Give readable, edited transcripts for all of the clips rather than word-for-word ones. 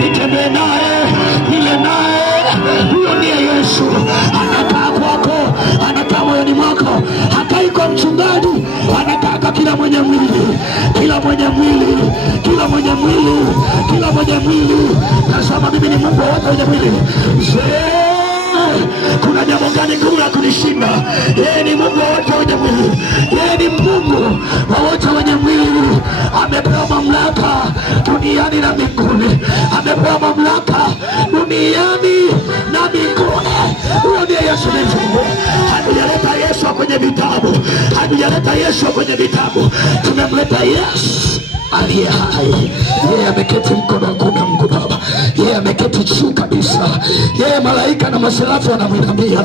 nitembee naye, nile naye. Huyo ndiye Yesu. Anakaa kwako, anakaa moyoni mwako. Hakai kwa mchungaji, anataka kila mwenye mwili, kila mwenye mwili, kila mwenye mwili, kila mwenye mwili. Nasema mimi ni Mungu wa wote wenye mwili. Kuna jambo gani gumu la kunishinda? Yeye ni Mungu wa wote wenye mwili. Yeye ni Mungu wa wote wenye mwili. Amepewa mamlaka duniani na mbinguni. Amepewa mamlaka duniani na mbinguni. Huyo ndiye Yesu mwenyewe. Hatujaleta Yesu kwenye vitabu. Hatujaleta Yesu kwenye vitabu. Tumemleta Yesu aliye hai. Yeye ameketi mkono wa kuume wa Mungu Baba. Yeye ameketi juu kabisa. Yeye malaika na maserafu wanamwinamia.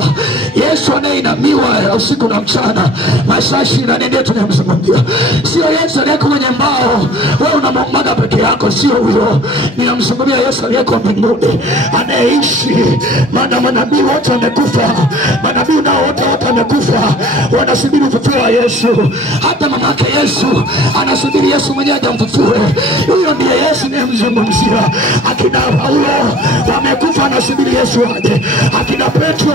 Yesu anayeinamiwa usiku na mchana, masaa 24 ndiye tunayemzungumzia. Sio Yesu aliyeko kwenye mbao wewe unamwombaga peke yako, sio huyo. Ninamzungumzia Yesu aliyeko mbinguni, anayeishi. Maana manabii wote wamekufa. Manabii nao wote wamekufa, wanasubiri ufufuo wa Yesu. Hata mamake Yesu anasubiri Yesu mwenyewe ajamfufue. Huyo ndiye Yesu ninayemzungumzia. Akina Paulo wamekufa, wanasubiri Yesu aje. Akina Petro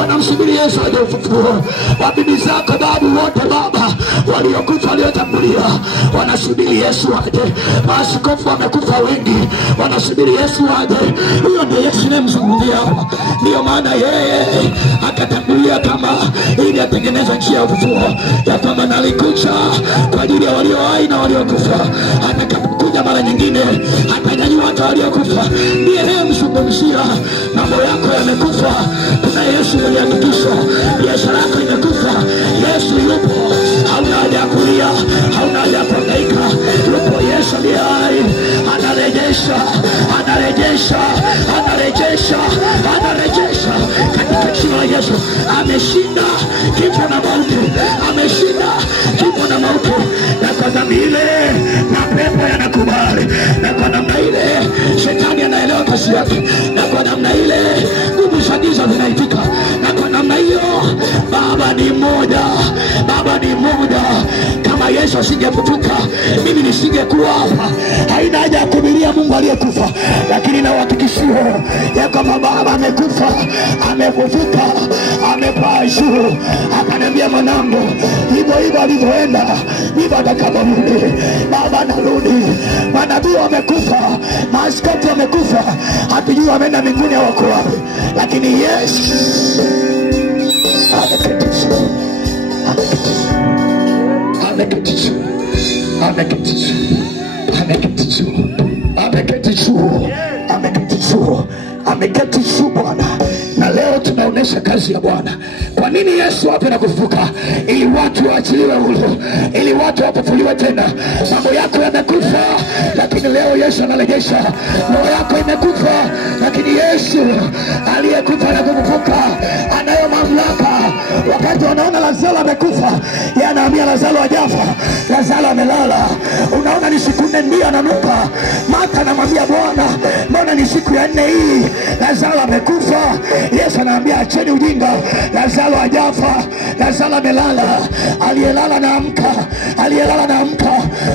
wanamsubiri Yesu aje ufufuo. Wabibi zako babu wote Baba waliokufa, waliotangulia, wanasubiri Yesu aje. Maaskofu wamekufa wengi, wanasubiri Yesu aje. Huyo ndiye Yesu ninayemzungumzia. Ndio maana yeye akatangulia kama ili atengeneze njia ya ufufuo, ya kwamba nalikuja kwa ajili ya walio hai na waliokufa. Atakapokuja mara nyingine atanyanyua hata waliokufa. Ndiye ninayemzungumzia. Mambo yako yamekufa, kuna Yesu mwenye hakikisho. Biashara yako imekufa, Yesu yupo. Hauna haja ya kulia, hauna haja ya kuhangaika. Yupo Yesu aliye hai. Anarejesha, anarejesha, anarejesha, anarejesha katika jina la Yesu. Ameshinda kifo na mauti, ameshinda kifo na mauti. Na kwa dhambi ile mapepo yanakubali, na kwa namna ile shetani anaelewa kazi yake, na kwa namna ile nguvu za giza zinaitika, na kwa namna hiyo Baba ni mmoja, Baba ni mmoja. Kama Yesu asingefufuka, mimi nisingekuwa hapa. Haina haja ya kuhubiria Mungu aliyekufa, lakini na uhakikishio ya kwamba Baba amekufa, amefufuka, amepaa juu. Akaniambia, mwanangu, hivyo hivyo alivyoenda ndivyo atakaporudi. Baba anarudi. Manabii wamekufa, maaskofu wamekufa, hatujui wameenda mbinguni au wako wapi, lakini Yesu ameketi juu, ameketi juu, ameketi juu, ameketi juu, ameketi juu, ameketi juu, ameketi juu Bwana. Na leo tunaonesha kazi ya Bwana. Kwa nini Yesu ape na kufufuka? Ili watu waachiliwe huru, ili watu wafufuliwe tena. Mambo yako yamekufa, lakini leo Yesu anarejesha. Roho yako imekufa, lakini Yesu aliyekufa na kufufuka anayo mamlaka. Wakati wanaona Lazaro amekufa, yeye anaambia Lazaro hajafa, Lazaro amelala. Unaona ni siku 4 ndio ananuka. Martha anamwambia Bwana, mbona ni siku ya 4 hii Lazaro amekufa? Yesu anaambia acheni ujinga, Lazaro hajafa, Lazaro amelala. Aliyelala na amka, aliyelala na amka.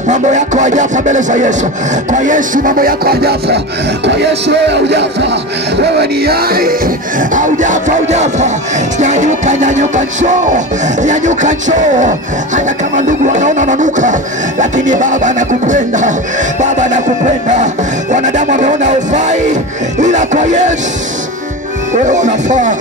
Mambo yako hajafa mbele za Yesu. Kwa Yesu mambo yako hajafa. Kwa Yesu wewe hujafa, wewe ni hai. Haujafa, haujafa. Nyanyuka, nyanyuka, njoo, nyanyuka, njoo. Hata kama ndugu wanaona unanuka, lakini Baba anakupenda, Baba anakupenda. Wanadamu wameona hufai, ila kwa Yesu wewe unafaa.